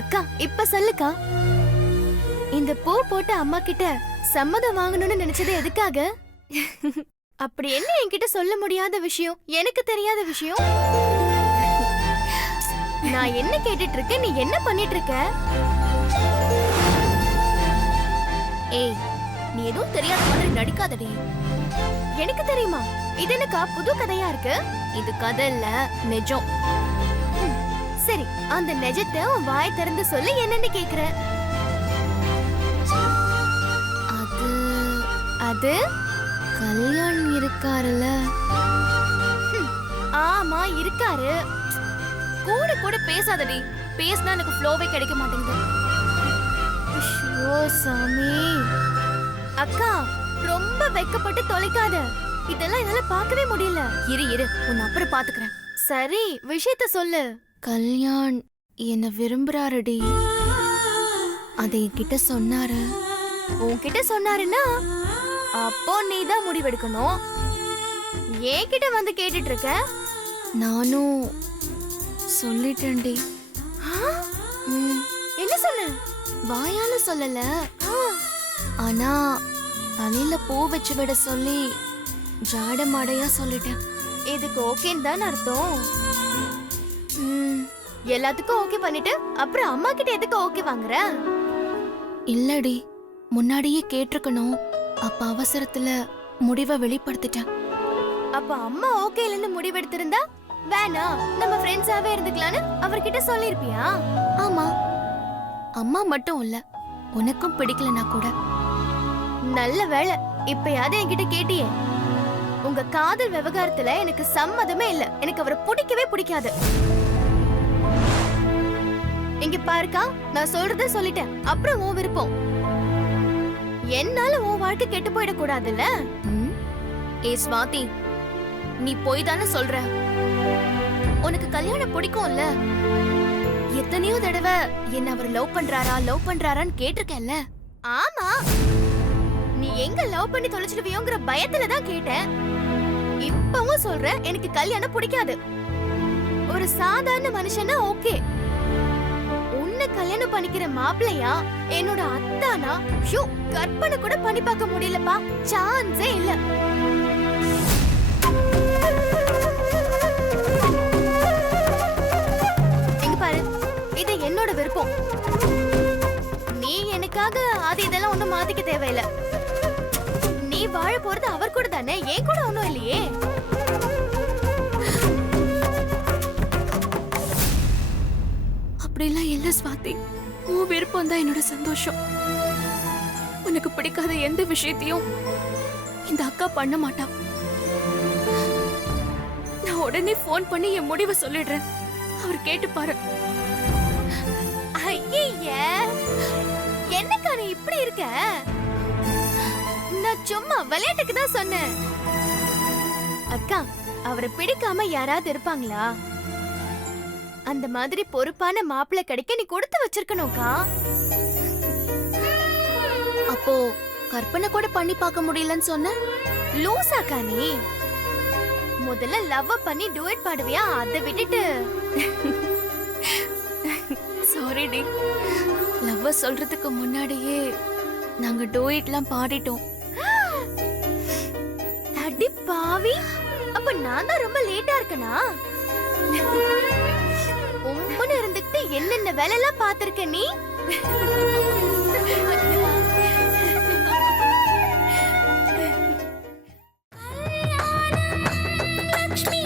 அக்கா இப்ப சொல்லுக்கா, இந்த பூ போட்ட அம்மா கிட்ட சம்மதம் வாங்கணும்னு நினைச்சது எதுக்காக? அப்படி என்ன என்கிட்ட சொல்ல முடியாத விஷயம், எனக்கு தெரியாத விஷயம்? நான் என்ன கேட்டுட்டு இருக்கேன், நீ என்ன பண்ணிட்டு இருக்க? ஏய், நீ எதுவும் தெரியாத மாதிரி நடிக்காதடி. எனக்கு தெரியுமா? இது என்னக்கா புது கதையா இருக்கு? இது கதை இல்ல, நிஜம். சரி, அந்த நிஜத்தை உன் வாய் திறந்து சொல்லு, என்னன்னு கேக்குற? அது கல்யாணம் இருக்காருல்ல? ஆமா இருக்காரு. கூட கூட பேசாதடி, பேசினா எனக்கு ஃப்ளோவே கிடைக்க மாட்டேங்குது. ஐயோ சாமி. அக்கா ரொம்ப வெக்கப்பட்டு தொலைக்காத, இதெல்லாம் என்னால பார்க்கவே முடியல. இரு உன்னை அப்புறம் பாத்துக்கிறேன். சரி விஷயத்த சொல்லு. கல்யாண் என்ன விரும்புறாருடி, அதை என்கிட்ட சொன்னாரு. உன்கிட்ட சொன்னாருன்னா அப்போ நீதான் முடிவெடுக்கணும். என்கிட்ட வந்து கேட்டுட்டு இருக்க. நானும் சொல்லிட்டேன்டி. என்ன சொன்ன? வாயால சொல்லல, ஆனா தலையில பூ வச்சு விட சொல்லி ஜாட மாடையா சொல்லிட்டேன். இதுக்கு ஓகேன்னு தான் அர்த்தம். எல்லாத்துக்கும் ஓகே பண்ணிட்டு அப்புறம் அம்மா கிட்ட எதுக்கு ஓகே வாங்குற? இல்லடி, முன்னாடியே கேட்டிருக்கணும். அப்ப அவசரத்துல முடிவை வெளிப்படுத்திட்டேன். அப்ப அம்மா ஓகே இல்லன்னு முடிவெடுத்திருந்தா வேணா நம்ம ஃப்ரெண்ட்ஸாவே இருந்துக்கலான்னு அவர்கிட்ட சொல்லிருப்பியா? ஆமா, அம்மா மட்டும் இல்ல, உனக்கும் பிடிக்கலனா கூட. நல்ல வேளை இப்பயாவது என்கிட்ட கேட்டியே. உங்க காதல் விவகாரத்துல எனக்கு சம்மதமே இல்ல. எனக்கு அவரை பிடிக்கவே பிடிக்காது. இங்க பாருக்கா, நான் சொல்றத சொல்லிட்டேன், அப்புறம் உன் விருப்பம். என்னால உன் வாழ்க்கை கெட்டு போயிட கூடாதுல்ல? ஏ ஸ்வாதி, நீ போய் தானே சொல்ற. உனக்கு கல்யாணம் பிடிக்கும்ல? எத்தனையோ தடவை என்ன அவர் லவ் பண்றாரான்னு கேட்டிருக்கேன்ல? ஆமா, நீ எங்க லவ் பண்ணி தொலைச்சிடுவியோங்கிற பயத்துல தான் கேட்டேன். இப்பவும் சொல்ற எனக்கு கல்யாணம் பிடிக்காது. ஒரு சாதாரண மனுஷனா ஓகே, உன்னை கல்யாணம் பண்ணிக்கிற மாப்பிள்ளையா என்னோட அத்தானா கற்பனை கூட பண்ணி பார்க்க முடியலப்பா. சான்ஸே இல்ல. இங்க பாரு, இது என்னோட விருப்பம். நீ எனக்காக அது இதெல்லாம் ஒண்ணும் மாத்திக்க தேவையில்ல. நீ வாழ போறது அவர் கூட தானே, ஏன் கூட ஒண்ணும் இல்லையே. அப்படிலாம் இல்ல ஸ்வாதி, உன் விருப்பம் தான் என்னோட சந்தோஷம். உனக்கு பிடிக்காத எந்த விஷயத்தையும் இந்த அக்கா பண்ண மாட்டா. நான் உடனே போன் பண்ணி என் முடிவை சொல்லிடுறேன், அவர் கேட்டு பாரு. ஐய, என்னக்கா நீ இப்படி இருக்க? நான் சும்மா விளையாட்டுக்கு தான் சொன்னேன். அக்கா, அவரை பிடிக்காம யாராவது இருப்பாங்களா? அந்த மாதிரி பொறுப்பான மாப்பிள்ளை கிடைக்க நீ கொடுத்து வச்சிருக்கணும்க்கா. அப்போ கற்பனை கூட பண்ணி பார்க்க முடியலன்னு சொன்ன? லூசாக்கா நீ? முதல்ல லவ் பண்ணி டுயட் பாடுவியா, அதை விட்டுட்டு. சாரி டி, லவ் சொல்றதுக்கு முன்னாடியே நாங்க டுயட்லாம் பாடிட்டோம். அடி பாவி, அப்ப நான் தான் ரொம்ப லேட்டா இருக்கனா? உம்மன இருந்துட்டு என்னென்ன வேலை எல்லாம் பாத்திருக்க நீ? லக்ஷ்மி